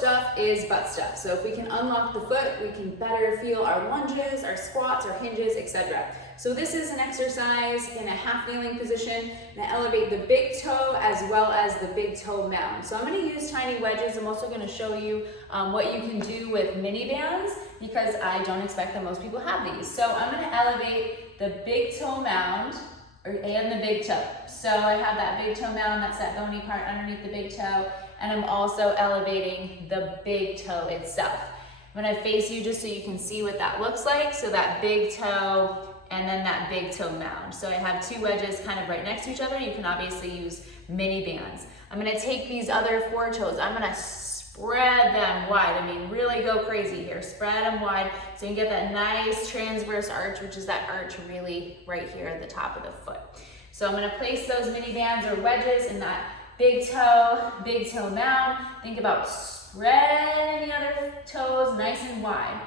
stuff is butt stuff. So if we can unlock the foot, we can better feel our lunges, our squats, our hinges, etc. So this is an exercise in a half kneeling position, and I elevate the big toe as well as the big toe mound. So I'm going to use tiny wedges. I'm also going to show you what you can do with mini bands, because I don't expect that most people have these. So I'm going to elevate the big toe mound and the big toe. So I have that big toe mound, that's that bony part underneath the big toe, and I'm also elevating the big toe itself. I'm going to face you just so you can see what that looks like. So that big toe and then that big toe mound. So I have two wedges kind of right next to each other. You can obviously use mini bands. I'm going to take these other four toes. I'm going to spread them wide. I mean, really go crazy here. Spread them wide so you can get that nice transverse arch, which is that arch really right here at the top of the foot. So I'm going to place those mini bands or wedges in that big toe mound. Think about spreading the other toes nice and wide.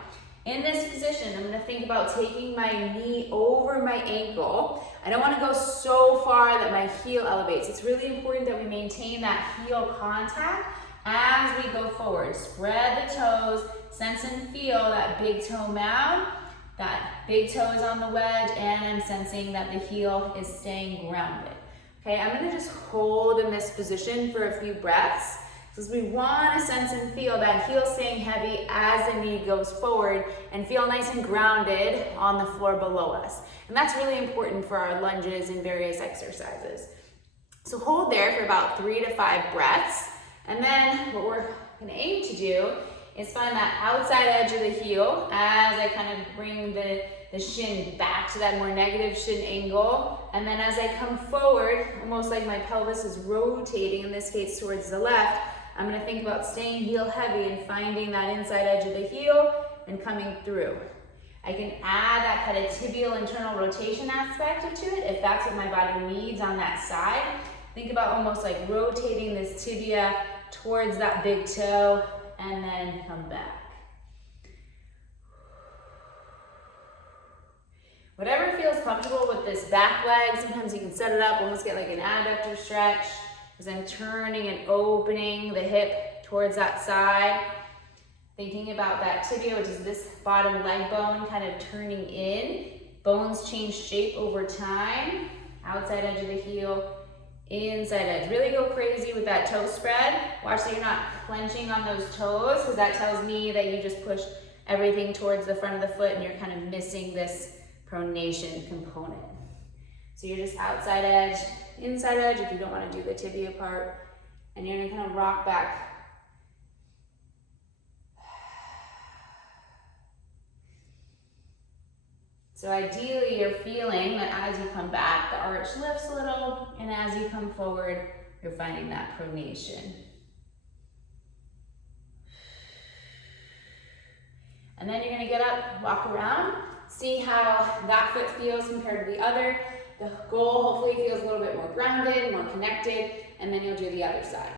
In this position, I'm going to think about taking my knee over my ankle. I don't want to go so far that my heel elevates. It's really important that we maintain that heel contact as we go forward. Spread the toes, sense and feel that big toe mound. That big toe is on the wedge, and I'm sensing that the heel is staying grounded. Okay, I'm going to just hold in this position for a few breaths, because we want to sense and feel that heel staying heavy as the knee goes forward and feel nice and grounded on the floor below us. And that's really important for our lunges and various exercises. So hold there for about 3 to 5 breaths. And then what we're going to aim to do is find that outside edge of the heel as I kind of bring the shin back to that more negative shin angle. And then as I come forward, almost like my pelvis is rotating, in this case towards the left, I'm going to think about staying heel heavy and finding that inside edge of the heel and coming through. I can add that kind of tibial internal rotation aspect to it if that's what my body needs on that side. Think about almost like rotating this tibia towards that big toe and then come back. Whatever feels comfortable with this back leg, sometimes you can set it up, almost get like an adductor stretch, as I'm turning and opening the hip towards that side. Thinking about that tibia, which is this bottom leg bone, kind of turning in. Bones change shape over time. Outside edge of the heel, inside edge. Really go crazy with that toe spread. Watch that you're not clenching on those toes, because that tells me that you just pushed everything towards the front of the foot and you're kind of missing this pronation component. So you're just outside edge, inside edge if you don't want to do the tibia part, and you're going to kind of rock back. So ideally you're feeling that as you come back, the arch lifts a little, and as you come forward, you're finding that pronation. And then you're going to get up, walk around, see how that foot feels compared to the other. The goal hopefully feels a little bit more grounded, more connected, and then you'll do the other side.